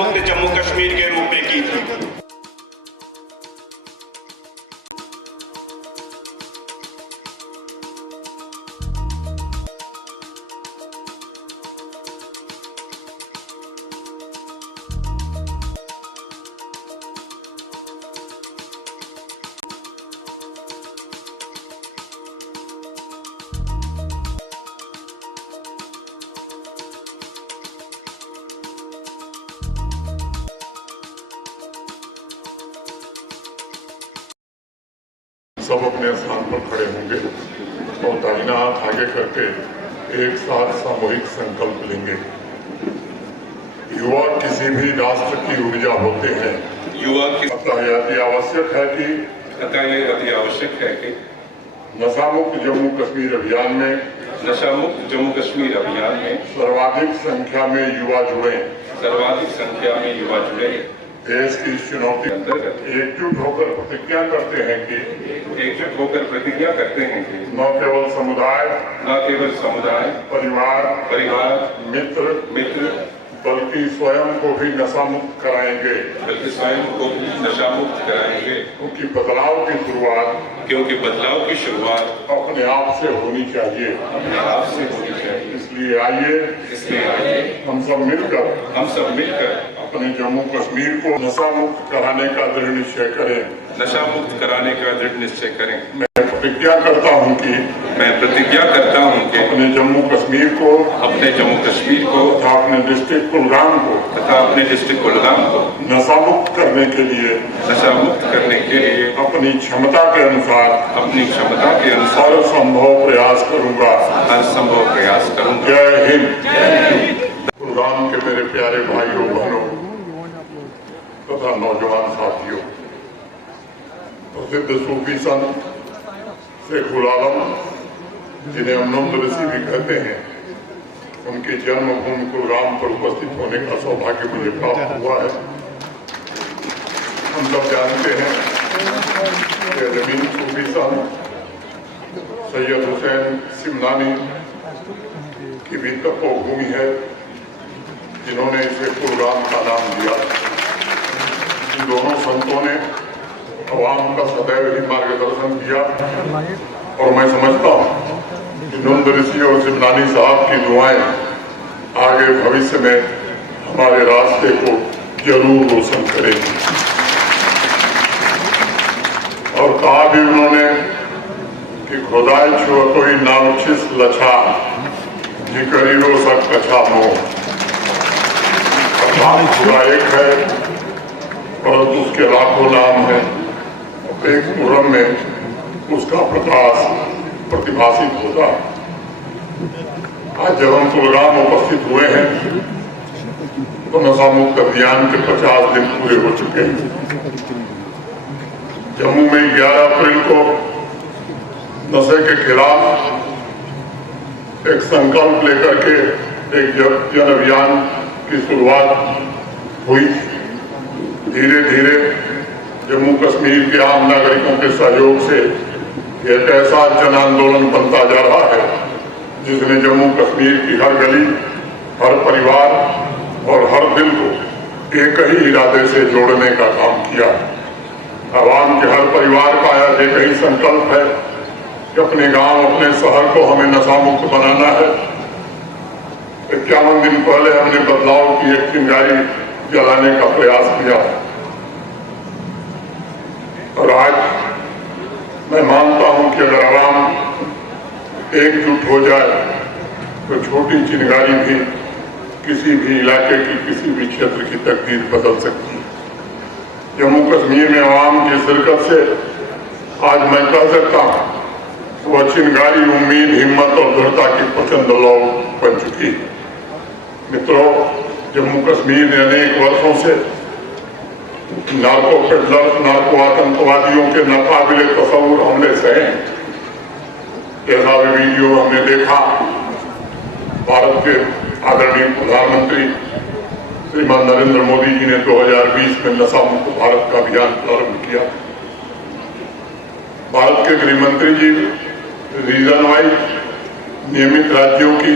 मुक्त जम्मू कश्मीर के रूप में की थी। सब अपने स्थान पर खड़े होंगे और दाहिना हाथ आगे करके एक साथ सामूहिक संकल्प लेंगे। युवा किसी भी राष्ट्र की ऊर्जा होते हैं। युवा की अतः यह आवश्यक है कि नशा मुक्त जम्मू कश्मीर अभियान में सर्वाधिक संख्या में युवा जुड़े। देश की इस चुनौती के अंतर्गत एकजुट होकर प्रतिज्ञा करते हैं कि न केवल समुदाय, परिवार, मित्र बल्कि स्वयं को भी नशा मुक्त कराएंगे। क्योंकि बदलाव की शुरुआत अपने आप से होनी चाहिए। इसलिए आइए हम सब मिलकर अपने जम्मू कश्मीर को नशा मुक्त कराने का दृढ़ निश्चय करें। मैं प्रतिज्ञा करता हूँ कि अपने जम्मू कश्मीर को तथा अपने डिस्ट्रिक्ट कुलगाम को नशा मुक्त करने के लिए अपनी क्षमता के अनुसार हर संभव प्रयास करूँगा। जय हिंद। कुलगाम के मेरे प्यारे भाइयों बहनों तथा नौजवान साथियों, प्रसिद्ध सूफी संत शेखुल आलम, जिन्हें हम नंद ऋषि भी कहते हैं, उनकी जन्मभूमि कुलगाम पर उपस्थित होने का सौभाग्य मुझे प्राप्त हुआ है। हम सब जानते हैं कि जमीन सूफी संत सैयद हुसैन सिमनानी की भी तपोभूमि है, जिन्होंने इसे कुलगाम का नाम दिया। इन दोनों संतों ने अवाम का सदैव ही मार्गदर्शन किया और मैं समझता हूँ कि नंद ऋषि और सिमनानी साहब की दुआएं आगे भविष्य में हमारे रास्ते को जरूर रोशन करेगी। और कहा भी उन्होंने कि खुदाई छो कोई नामचिस लछा जिकरीरो सक कछा मोह। खुदा एक है परंतु उसके लाखों नाम है। एक मुहर्रम में उसका प्रकाश प्रतिभासित होता। आज जब हम कुलगाम उपस्थित हुए हैं तो नशा मुक्त अभियान के 50 दिन पूरे हो चुके हैं। जम्मू में 11 अप्रैल को नशे के खिलाफ एक संकल्प लेकर के एक जन अभियान की शुरुआत हुई। धीरे धीरे जम्मू कश्मीर के आम नागरिकों के सहयोग से एक ऐसा जन आंदोलन बनता जा रहा है जिसने जम्मू कश्मीर की हर गली, हर परिवार और हर दिल को एक ही इरादे से जोड़ने का काम किया। आवाम के हर परिवार का एक ही संकल्प है कि अपने गांव, अपने शहर को हमें नशा मुक्त बनाना है। 51 दिन पहले हमने बदलाव की एक चिंगारी जलाने का प्रयास किया और आज मैं मानता हूं कि अगर आवाम एकजुट हो जाए तो छोटी चिंगारी भी किसी भी इलाके की, किसी भी क्षेत्र की तकदीर बदल सकती है। जम्मू कश्मीर में आवाम की शिरकत से आज मैं कह सकता हूं वह चिंगारी उम्मीद, हिम्मत और दृढ़ता की प्रचंड लौ बन चुकी है। मित्रों, जम्मू कश्मीर ने अनेक वर्षों से नार्को पेडलर्स, नार्को आतंकवादियों के नाकाबिले तस्वुर हमले सहे। जैसा भी वीडियो हमने देखा, भारत के आदरणीय प्रधानमंत्री श्रीमान नरेंद्र मोदी जी ने 2020 में नशा मुक्त भारत का अभियान प्रारंभ किया। भारत के गृह मंत्री जी रीजन वाइज नियमित राज्यों की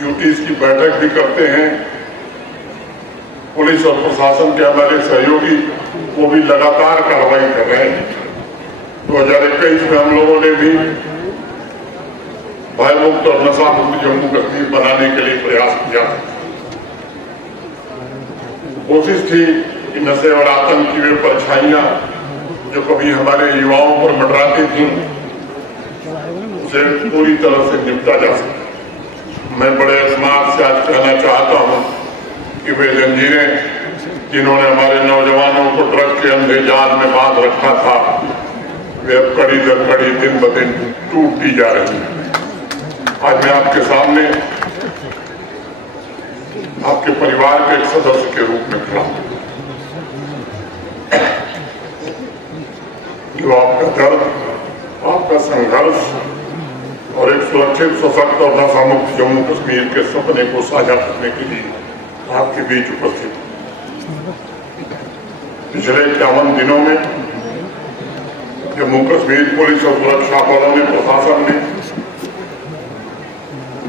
यूटीज की बैठक भी करते हैं पुलिस और प्रशासन के हमारे सहयोगी वो भी लगातार कार्रवाई कर रहे हैं। 2021 में हम लोगों ने भी भयमुक्त और नशा मुक्त जम्मू कश्मीर बनाने के लिए प्रयास किया। कोशिश थी कि नशे और आतंक की वे परछाइयां जो कभी हमारे युवाओं पर मंडराती थी उसे पूरी तरह से निपटा जा सके। मैं बड़े अभिमान से आज कहना चाहता हूं कि वे जंजीरें जिन्होंने हमारे नौजवानों को ड्रग के अंधे जाल में बांध रखा था, वे अब कड़ी दर कड़ी दिन ब दिन टूटती जा रही है। आज मैं आपके सामने आपके परिवार के एक सदस्य के रूप में खड़ा हूं। जो आपका दर्द, आपका संघर्ष और एक सुरक्षित, सशक्त और नशामुक्त जम्मू कश्मीर के सपने को साझा करने के लिए आपके बीच उपस्थित। पिछले 51 दिनों में जम्मू कश्मीर पुलिस और सुरक्षा बलों ने, प्रशासन ने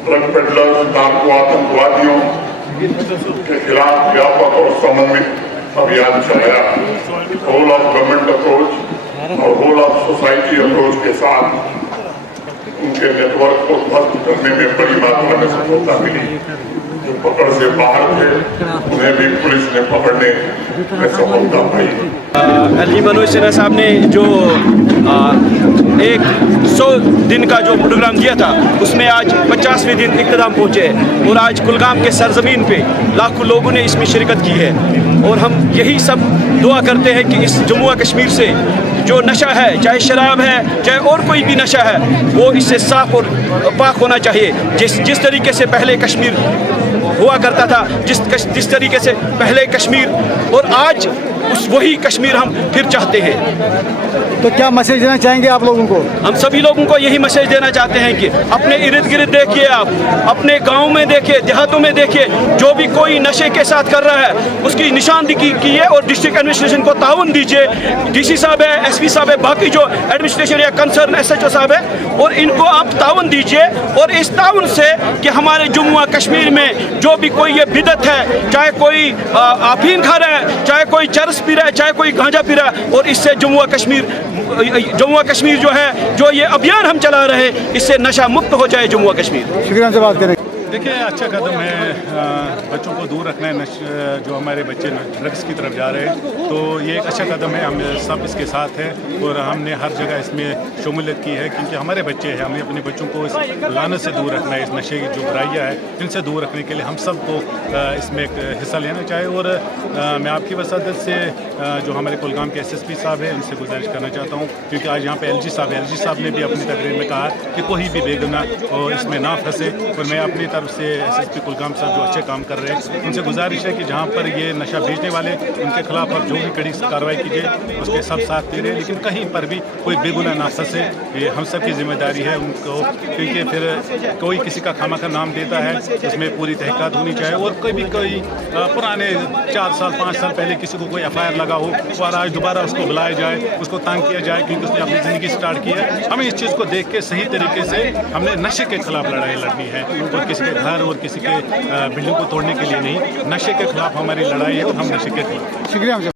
ड्रग पेडलर्स, नार्को आतंकवादियों के खिलाफ व्यापक और समन्वित अभियान चलाया। होल ऑफ गवर्नमेंट अप्रोच और होल ऑफ सोसाइटी अप्रोच के साथ उनके नेटवर्क को ध्वस्त करने में बड़ी मात्रा में सफलता मिली। जो पकड़ से बाहर थे उन्हें भी पुलिस ने पकड़ने में सफलता पाई। एलजी मनोज सिन्हा साहब ने जो 100 दिन का जो प्रोग्राम दिया था उसमें आज 50वें दिन इख्तिताम पहुँचे और आज कुलगाम के सरजमीन पे लाखों लोगों ने इसमें शिरकत की है। और हम यही सब दुआ करते हैं कि इस जम्मू कश्मीर से जो नशा है, चाहे शराब है, चाहे और कोई भी नशा है, वो इससे साफ और पाक होना चाहिए। जिस तरीके से पहले कश्मीर हुआ करता था, जिस तरीके से पहले कश्मीर, और आज वही कश्मीर हम फिर चाहते हैं। तो क्या मैसेज देना चाहेंगे आप लोगों को? हम सभी लोगों को यही मैसेज देना चाहते हैं कि अपने इर्द गिर्द देखिए, आप अपने गांव में देखिए, देहातों में देखिए, जो भी कोई नशे के साथ कर रहा है उसकी निशानदेही कीजिए और डिस्ट्रिक्ट एडमिनिस्ट्रेशन को ताउन दीजिए। डीसी साहब है, एसपी साहब है, बाकी जो एडमिनिस्ट्रेशन या कंसर्न एसएचओ साहब है, और इनको आप ताउन दीजिए। और इस ताउन से कि हमारे जम्मू कश्मीर में जो भी कोई ये बिदत है, चाहे कोई अफीम खा रहा है, चाहे कोई चरस पी रहा है, चाहे कोई गांजा पी रहा है, और इससे जम्मू कश्मीर जो है, जो ये अभियान हम चला रहे हैं, इससे नशा मुक्त हो जाए जम्मू कश्मीर। शुक्रिया से बात करें। देखिए, अच्छा कदम है बच्चों को दूर रखना है, जो हमारे बच्चे ड्रग्स की तरफ जा रहे हैं, तो ये एक अच्छा कदम है। हम सब इसके साथ हैं और हमने हर जगह इसमें शमूलियत की है, क्योंकि हमारे बच्चे हैं। हमें अपने बच्चों को इस लानत से दूर रखना है, इस नशे की जो बुराइयाँ है इनसे दूर रखने के लिए हम सबको इसमें एक हिस्सा लेना चाहिए। और मैं आपकी वसादत से जो हमारे कुलगाम के एसएसपी साहब हैं उनसे गुजारिश करना चाहता हूँ, क्योंकि आज यहाँ पे एलजी साहब ने भी अपनी तकरीर में कहा कि कोई भी बेगुनाह और इसमें ना फंसे। और मैं अपनी तरफ से एसएसपी कुलगाम साहब जो अच्छे काम कर रहे हैं उनसे गुजारिश है कि जहाँ पर ये नशा बेचने वाले उनके खिलाफ अब जो भी कड़ी कार्रवाई कीजिए, उसके सब साथ दे रहे हैं, लेकिन कहीं पर भी कोई बेगुनाह ना फंसे। ये हम सब की जिम्मेदारी है उनको, क्योंकि फिर कोई किसी का खामा का नाम देता है, इसमें पूरी तहकीकात होनी चाहिए। और कोई पुराने 4 साल 5 साल पहले किसी को कोई FIR लगा हो और आज दोबारा उसको बुलाया जाए, उसको तंग किया जाए क्योंकि उसने अपनी ज़िंदगी स्टार्ट की है। हमें इस चीज़ को देख के सही तरीके से हमने नशे के खिलाफ लड़ाई लड़नी है, और किसी के घर और किसी के बिल्डिंग को तोड़ने के लिए नहीं। नशे के खिलाफ हमारी लड़ाई है और हम नशे के खिलाफ। शुक्रिया।